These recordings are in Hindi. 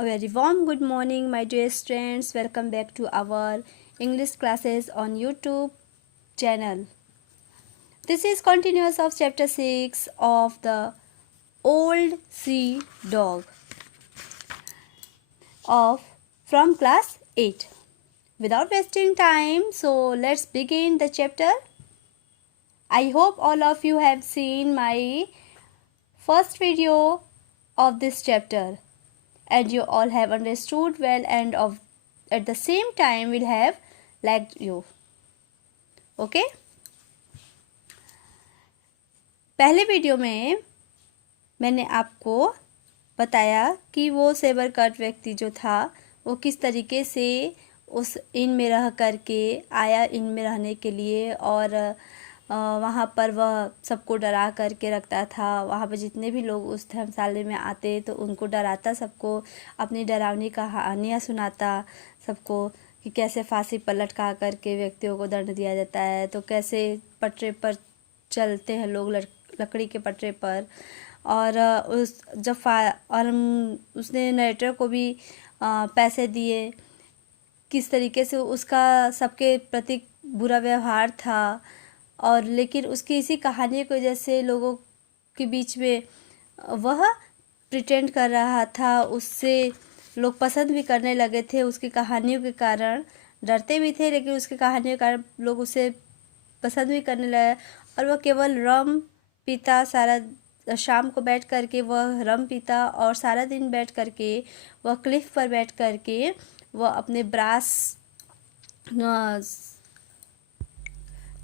A very warm good morning, my dear students. Welcome back to our English classes on YouTube channel. This is continuous of chapter 6 of the Old Sea Dog of from class 8. Without wasting time, so let's begin the chapter. I hope all of you have seen my first video of this chapter and you all have understood well and at the same time will have liked you. Okay? पहले वीडियो में मैंने आपको बताया कि वो सेबर कट व्यक्ति जो था वो किस तरीके से उस इन में रह करके आया इन में रहने के लिए और वहाँ पर वह सबको डरा करके रखता था। वहाँ पर जितने भी लोग उस धर्मशाला में आते तो उनको डराता, सबको अपनी डरावनी कहानियाँ सुनाता सबको कि कैसे फांसी पर लटका करके व्यक्तियों को दंड दिया जाता है, तो कैसे पटरे पर चलते हैं लोग लकड़ी के पटरे पर। और उसने नरेटर को भी पैसे दिए, किस तरीके से उसका सबके प्रति बुरा व्यवहार था और लेकिन उसकी इसी कहानी की वजह से लोगों के बीच में वह प्रिटेंड कर रहा था, उससे लोग पसंद भी करने लगे थे। उसकी कहानियों के कारण डरते भी थे लेकिन उसकी कहानियों के कारण लोग उसे पसंद भी करने लगे। और वह केवल रम पीता, सारा शाम को बैठ करके वह रम पीता और सारा दिन बैठ करके वह क्लिफ पर बैठ करके वह अपने ब्रास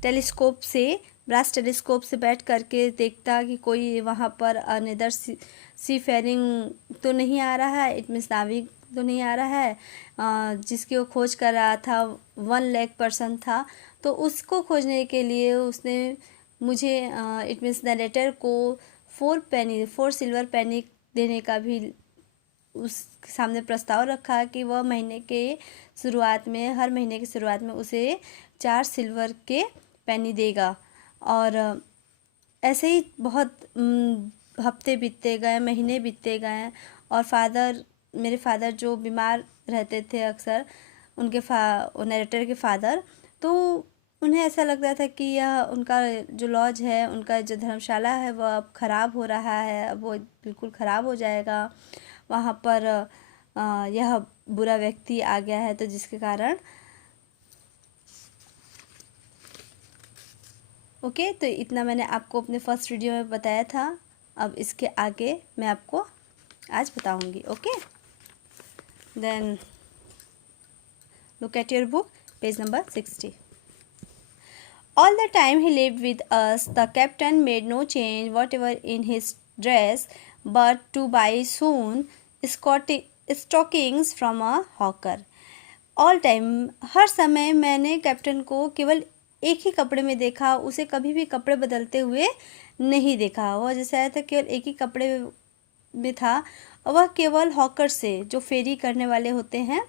टेलीस्कोप से बैठ करके देखता कि कोई वहाँ पर अनदर सी फेरिंग तो नहीं आ रहा है, इट मीन्स नाविक तो नहीं आ रहा है जिसकी वो खोज कर रहा था। 1 लाख पर्सन था, तो उसको खोजने के लिए उसने मुझे इट मीन्स नरेटर को 4 सिल्वर पेनी देने का भी उस सामने प्रस्ताव रखा कि वह हर महीने के शुरुआत में उसे 4 सिल्वर के पेनी देगा। और ऐसे ही बहुत हफ्ते बीतते गए, महीने बीतते गए और मेरे फादर जो बीमार रहते थे अक्सर, उनके नरेटर के फादर, तो उन्हें ऐसा लगता था कि यह उनका जो लॉज है, उनका जो धर्मशाला है वह अब ख़राब हो रहा है, अब वो बिल्कुल ख़राब हो जाएगा। वहाँ पर यह बुरा व्यक्ति आ गया है, तो जिसके कारण ओके तो इतना मैंने आपको अपने फर्स्ट वीडियो में बताया था। अब इसके आगे मैं आपको आज बताऊंगी। Okay, then look at your book, page number 60. All the time he lived with us, the captain made no change whatever in his dress, but to buy soon stockings from a hawker. All time, हर समय मैंने कैप्टन को केवल एक ही कपड़े में देखा, उसे कभी भी कपड़े बदलते हुए नहीं देखा। वह जैसे आया था केवल एक ही कपड़े में था। वह केवल हॉकर से, जो फेरी करने वाले होते हैं,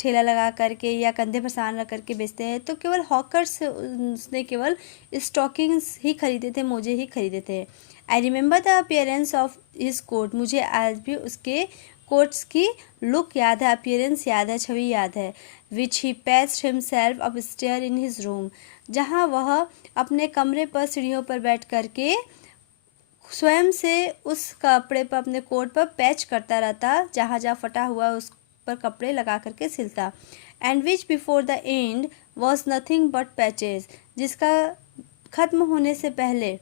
ठेला लगा करके या कंधे पर सामान रख करके बेचते हैं, तो केवल हॉकर से उसने केवल स्टॉकिंग्स ही खरीदे थे, मोजे ही खरीदे थे। I remember the appearance of his coat, मुझे आज भी उसके कोट्स की लुक याद है, अपीयरेंस याद है, छवि याद है। Which he paced himself up stair in his room, जहाँ वह अपने कमरे पर सीढ़ियों पर बैठ करके स्वयं से उस कपड़े पर, अपने कोट पर पैच करता रहता, जहाँ जहाँ फटा हुआ उस पर कपड़े लगा करके सिलता। And which before the end was nothing but patches, जिसका ख़त्म होने से पहले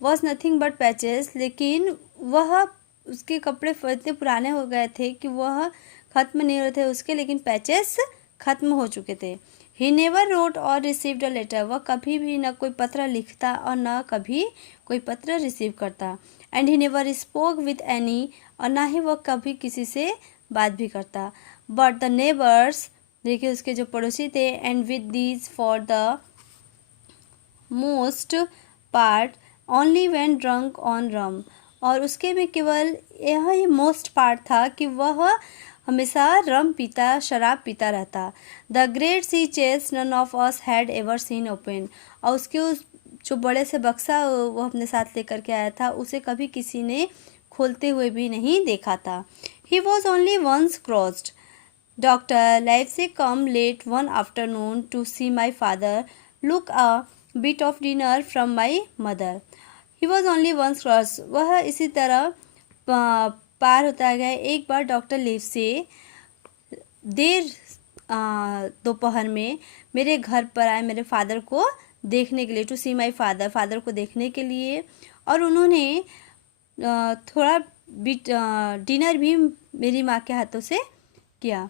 वॉज नथिंग बट पैचेस, लेकिन वह उसके कपड़े इतने पुराने हो गए थे कि वह ख़त्म नहीं हो रहे थे उसके, लेकिन पैचेस ख़त्म हो चुके थे। ही नेवर रोट और रिसीव्ड अ लेटर, वह कभी भी न कोई पत्र लिखता और न कभी कोई पत्र रिसीव करता। And he never spoke with any, और ना ही वह कभी किसी से बात भी करता। बट द नेबर्स, देखिए उसके जो पड़ोसी थे, and with these for the most part only when drunk on rum, और उसके में केवल यह ही मोस्ट पार्ट था कि वह हमेशा रम पीता, शराब पीता रहता। The great sea chest none of us had ever seen open, और उसके उस जो बड़े से बक्सा वो अपने साथ लेकर के आया था, उसे कभी किसी ने खोलते हुए भी नहीं देखा था। He was only once crossed. Dr. Livesey come late one afternoon to see my father look a bit of dinner from my mother. He was only once crossed. वह इसी तरह पार होता गया। एक बार डॉक्टर लिवसे देर दोपहर में मेरे घर पर आए मेरे फादर को देखने के लिए, to see my father, father को देखने के लिए। और उन्होंने थोड़ा बिट डिनर भी मेरी माँ के हाथों से किया,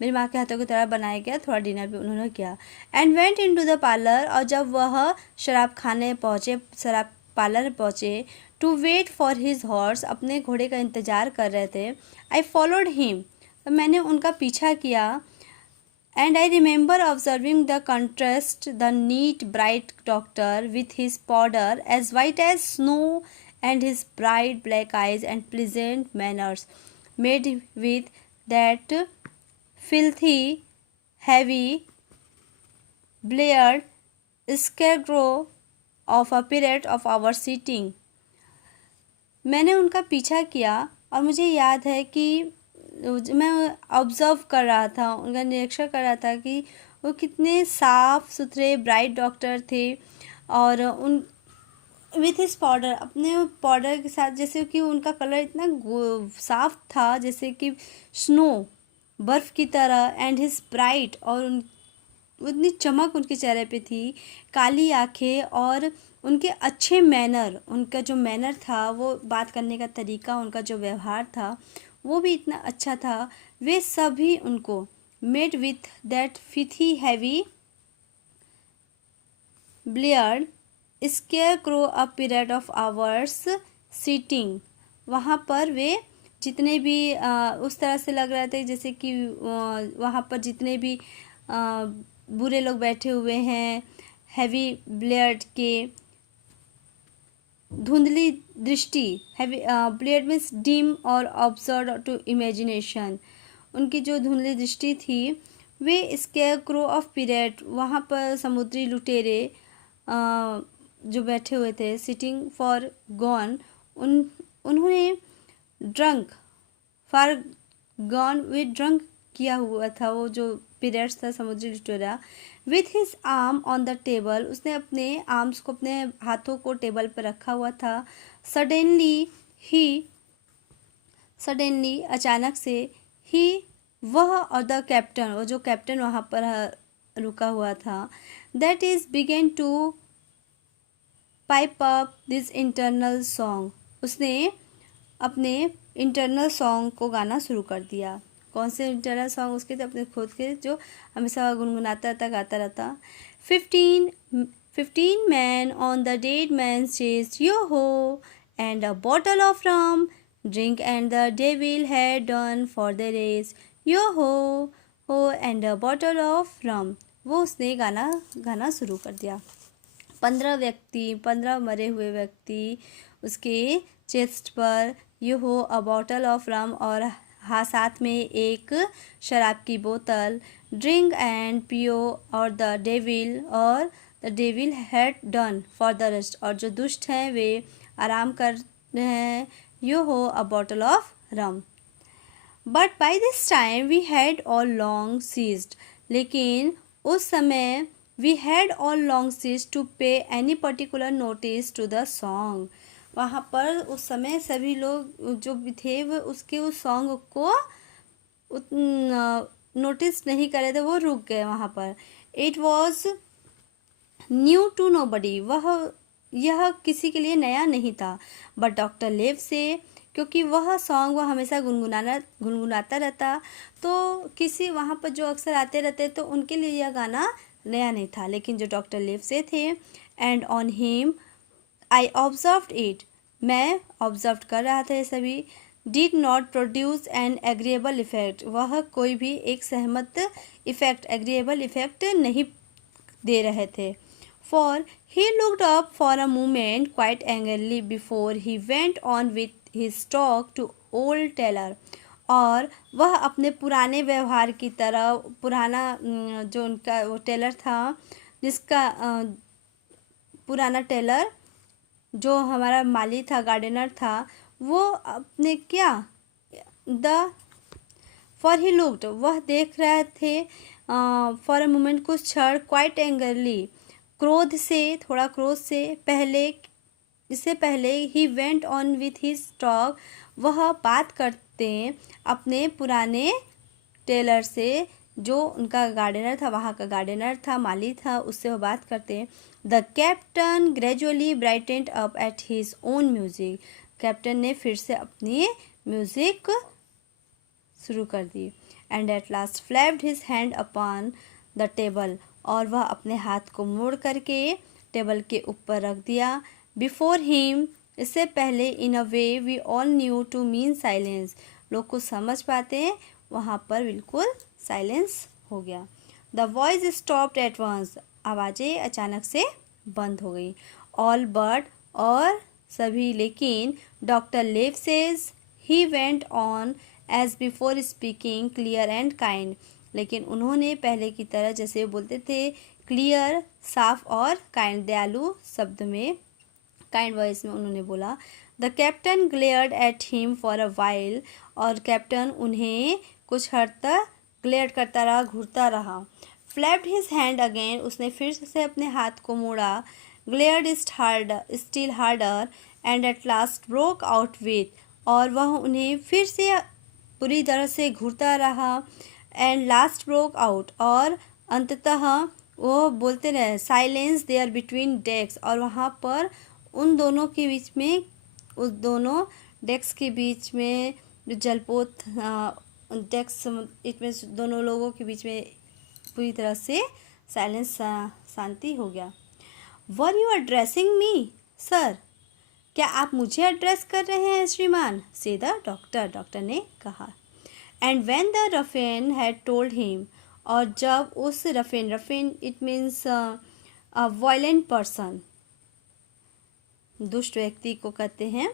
मेरी माँ के हाथों की तरह बनाया गया, थोड़ा डिनर भी उन्होंने किया। And went into the parlour, और जब वह शराब खाने पहुँचे, शराब पार्लर पहुँचे, to wait for his horse, अपने घोड़े का इंतज़ार कर रहे थे। आई फॉलोड हिम, मैंने उनका पीछा किया। And I remember observing the contrast, the neat bright doctor with his powder as white as snow and his bright black eyes and pleasant manners, made with that filthy, heavy, bleared scarecrow of a period of our sitting. मैंने उनका पीछा किया और मुझे याद है कि मैं ऑब्ज़र्व कर रहा था, उनका निरीक्षण कर रहा था कि वो कितने साफ़ सुथरे ब्राइट डॉक्टर थे। और उन विथ हिज पाउडर, अपने पाउडर के साथ, जैसे कि उनका कलर इतना साफ था जैसे कि स्नो, बर्फ़ की तरह। एंड हिज ब्राइट, और उतनी चमक उनके चेहरे पे थी, काली आंखें, और उनके अच्छे मैनर, उनका जो मैनर था, वो बात करने का तरीका, उनका जो व्यवहार था वो भी इतना अच्छा था। वे सभी उनको made with that filthy heavy bleared scarecrow a period of hours sitting, वहाँ पर वे जितने भी उस तरह से लग रहे थे जैसे कि वहाँ पर जितने भी बुरे लोग बैठे हुए हैं, हैवी ब्लेड के, धुंधली दृष्टि, हैवी ब्लेड मीन्स डिम और ऑब्जर्व टू इमेजिनेशन, उनकी जो धुंधली दृष्टि थी। वे स्केयरक्रो ऑफ पीरियड, वहाँ पर समुद्री लुटेरे जो बैठे हुए थे, सिटिंग फॉर गॉन, उन्होंने drunk for gone, way drunk किया हुआ था वो जो पीरियड्स था समुद्री लुटेरा। With his arm on the table, उसने अपने आर्म्स को, अपने हाथों को टेबल पर रखा हुआ था। सडनली अचानक से, ही, वह, और द कैप्टन, वो जो कैप्टन वहाँ पर रुका हुआ था, that is began to pipe up this internal song, उसने अपने इंटरनल सॉन्ग को गाना शुरू कर दिया। कौन से इंटरनल सॉन्ग? उसके थे अपने खुद के, जो हमेशा गुनगुनाता रहता, गाता रहता। 15 men on the dead man's chest, yo-ho, and a bottle of rum, drink and the devil had done for the race, yo-ho, ho, and a bottle of rum, वो उसने गाना शुरू कर दिया। 15 मरे हुए व्यक्ति उसके चेस्ट पर, you ho, a bottle of रम, और हाँ साथ में एक शराब की बोतल, ड्रिंक एंड पियो, और द डेविल, और the devil had done for the rest, और जो दुष्ट हैं वे आराम कर रहे हैं, yo ho, a bottle of rum. But by this time we had all long ceased, लेकिन उस समय we had all long ceased to pay any particular notice to the song, वहाँ पर उस समय सभी लोग जो भी थे वो उसके उस सॉन्ग को नोटिस नहीं कर रहे थे, वो रुक गए वहाँ पर। It was new to nobody, यह किसी के लिए नया नहीं था। बट डॉक्टर लेव से, क्योंकि वह सॉन्ग वह हमेशा गुनगुनाता रहता, तो किसी वहाँ पर जो अक्सर आते रहते तो उनके लिए यह गाना नया नहीं था। लेकिन जो डॉक्टर लिव से थे, and on him I observed it, मैं ऑब्जर्व कर रहा था, ये सभी did not produce an agreeable effect, वह कोई भी एक सहमत इफेक्ट, एग्रीएबल इफेक्ट नहीं दे रहे थे। For he looked up for a moment quite angrily before he went on with his talk to old Taylor, और वह अपने पुराने व्यवहार की तरह, पुराना जो उनका वो टेलर था, जिसका पुराना टेलर जो हमारा माली था, गार्डनर था, वो अपने क्या, द फॉर ही लुक्ड, वह देख रहे थे, फॉर अ मोमेंट, कुछ क्षण, क्वाइट एंगरली, क्रोध से, थोड़ा क्रोध से, इससे पहले ही went on with his talk, वह बात करते अपने पुराने टेलर से, जो उनका गार्डनर था, वहाँ का गार्डनर था, माली था, उससे वो बात करते। The captain gradually brightened up at his own music, captain ने फिर से अपनी म्यूजिक शुरू कर दी। And at last flapped his hand upon the table, और वह अपने हाथ को मोड़ करके टेबल के ऊपर रख दिया। बिफोर हिम, इससे पहले, in a way we all knew to mean silence, लोग कुछ समझ पाते, वहाँ पर बिल्कुल साइलेंस हो गया। The voice stopped at once, आवाज़ें अचानक से बंद हो गई। ऑल बट, और सभी, लेकिन doctor Livesey's, he went on as before speaking clear and kind, लेकिन उन्होंने पहले की तरह जैसे बोलते थे, क्लियर, साफ, और काइंड, दयालु शब्द में, काइंड वॉइस में उन्होंने बोला। The captain glared at him for a while, और कैप्टन उन्हें कुछ हद तक ग्लेयर करता रहा, घूरता रहा। फ्लैप्ड हिज हैंड अगेन, उसने फिर से अपने हाथ को मोड़ा। Glared still harder and at last broke out with, और वह उन्हें फिर से पूरी तरह से घूरता रहा। एंड लास्ट ब्रोक आउट, और अंततः वो बोलते रहे, साइलेंस देयर बिटवीन डेक्स, और वहाँ पर उन दोनों के बीच में, उस दोनों डेक्स के बीच में जो जलपोत डेक्स, इसमें दोनों लोगों के बीच में पूरी तरह से साइलेंस, शांति हो गया। Were you addressing me sir, क्या आप मुझे एड्रेस कर रहे हैं श्रीमान, से द डॉक्टर, डॉक्टर ने कहा। And when the ruffian had told him, और जब उस ruffian it means a violent person, दुष्ट व्यक्ति को कहते हैं,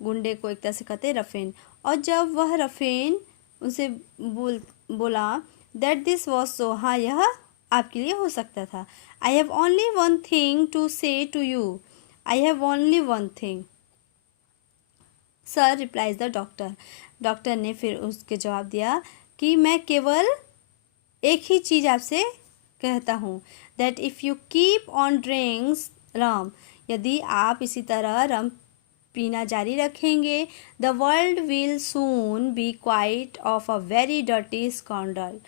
गुंडे को एक तरह से कहते हैं रफेन, और जब वह रफेन उनसे बोला दैट दिस वॉज सो, हाँ यह आपके लिए हो सकता था। I have only one thing to say to you, I have only one thing sir, replies the doctor, doctor ने फिर उसके जवाब दिया कि मैं केवल एक ही चीज़ आपसे कहता हूँ, that if you keep on drinks rum, यदि आप इसी तरह रम पीना जारी रखेंगे, the world will soon be quite of a very dirty scoundrel,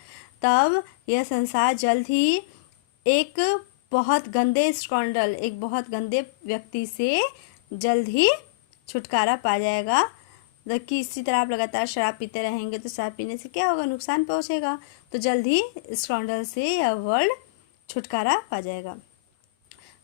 तब यह संसार जल्द ही एक बहुत गंदे स्कॉन्डल, एक बहुत गंदे व्यक्ति से जल्द ही छुटकारा पा जाएगा। जबकि इसी तरह आप लगातार शराब पीते रहेंगे तो शराब पीने से क्या होगा, नुकसान पहुंचेगा, तो जल्द ही स्कॉन्डल से यह वर्ल्ड छुटकारा पा जाएगा।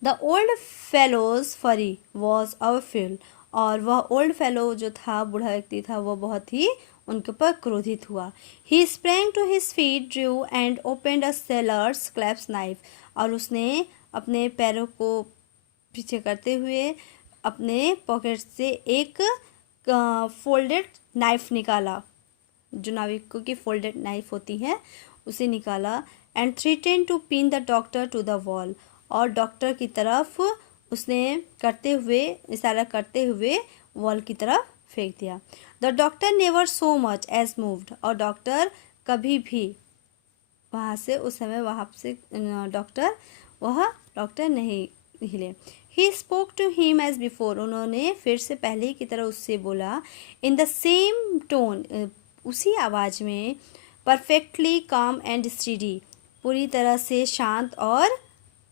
द ओल्ड फेलोज फरी वॉज अवर फील्ड, और वह ओल्ड फेलो जो था, बूढ़ा व्यक्ति था, वह बहुत ही उनके ऊपर क्रोधित हुआ। He sprang to his feet, drew and opened a sailor's clasp knife, और उसने अपने पैरों को पीछे करते हुए अपने पॉकेट से एक फोल्डेड नाइफ निकाला, जो नाविकों की फोल्डेड नाइफ होती है उसे निकाला। And threatened to pin the doctor to the wall, और डॉक्टर की तरफ उसने करते हुए, इशारा करते हुए वॉल की तरफ फेंक दिया। The doctor never so much as moved, और डॉक्टर कभी भी वहाँ से, उस समय वहाँ से डॉक्टर नहीं हिले। He spoke to him as before, उन्होंने फिर से पहले की तरह उससे बोला। इन द सेम टोन, उसी आवाज़ में, परफेक्टली काम एंड स्टडी, पूरी तरह से शांत और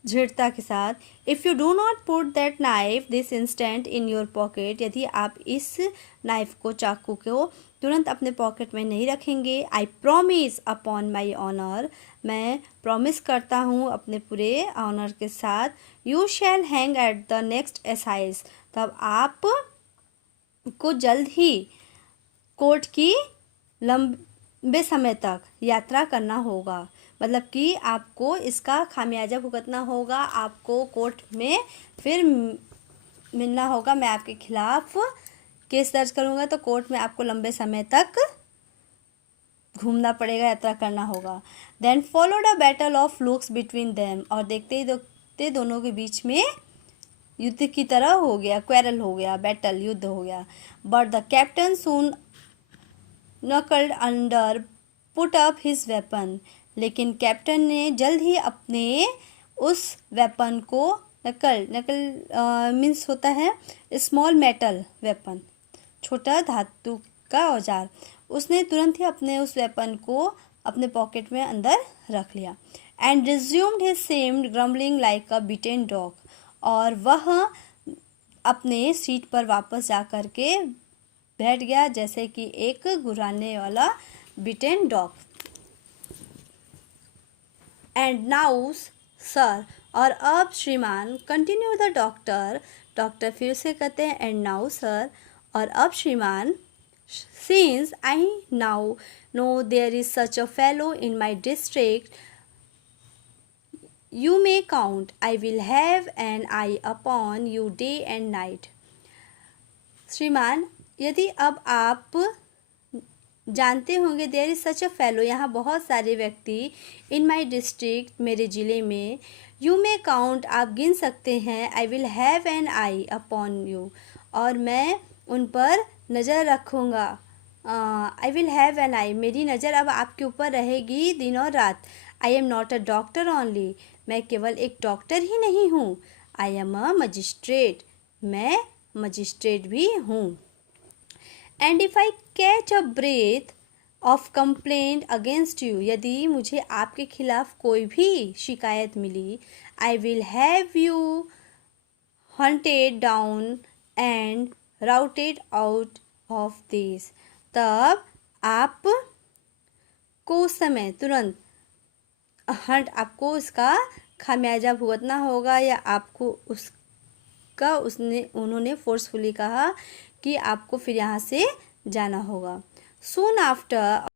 दृढ़ता के साथ। If you do not put that knife this instant in your pocket, यदि आप इस नाइफ को, चाकू को तुरंत अपने पॉकेट में नहीं रखेंगे, I promise upon my honour, मैं प्रॉमिस करता हूँ अपने पूरे ऑनर के साथ, you shall hang at the next assizes, तब आप को जल्द ही कोर्ट की लंबे समय तक यात्रा करना होगा, मतलब कि आपको इसका खामियाजा भुगतना होगा, आपको कोर्ट में फिर मिलना होगा, मैं आपके खिलाफ केस दर्ज करूँगा, तो कोर्ट में आपको लंबे समय तक घूमना पड़ेगा, यात्रा करना होगा। Then followed a battle of looks between them, और देखते ही देखते दोनों के बीच में युद्ध की तरह हो गया, क्वेरल हो गया, बैटल, युद्ध हो गया। But the captain soon knuckled under put up his weapon, लेकिन कैप्टन ने जल्द ही अपने उस वेपन को नकल मीन्स होता है स्मॉल मेटल वेपन, छोटा धातु का औजार, उसने तुरंत ही अपने उस वेपन को अपने पॉकेट में अंदर रख लिया। And resumed his same grumbling like a beaten dog, और वह अपने सीट पर वापस जा कर के बैठ गया जैसे कि एक गुर्राने वाला beaten dog. And now sir, और अब श्रीमान, कंटिन्यू द डॉक्टर, डॉक्टर फिर से कहते हैं एंड नाउ सर, और अब श्रीमान, since I now know there is such a fellow in my district, you may count, I will have an eye upon you day and night। श्रीमान, यदि अब आप जानते होंगे there is such a fellow, यहाँ बहुत सारे व्यक्ति, इन माई डिस्ट्रिक्ट, मेरे ज़िले में, यू मे काउंट, आप गिन सकते हैं, I will have an eye upon you, और मैं उन पर नज़र रखूँगा, I will have an eye, मेरी नज़र अब आपके ऊपर रहेगी दिन और रात। I am not a doctor only, मैं केवल एक डॉक्टर ही नहीं हूँ, आई एम अ मजिस्ट्रेट, मैं मजिस्ट्रेट भी हूँ। And if I catch a breath of complaint against you, यदि मुझे आपके खिलाफ कोई भी शिकायत मिली, आई will have you hunted down and routed out of this, तब आप को उस समय तुरंत आपको उसका खामियाजा भुगतना होगा, या आपको उन्होंने फोर्सफुली कहा कि आपको फिर यहाँ से जाना होगा। Soon after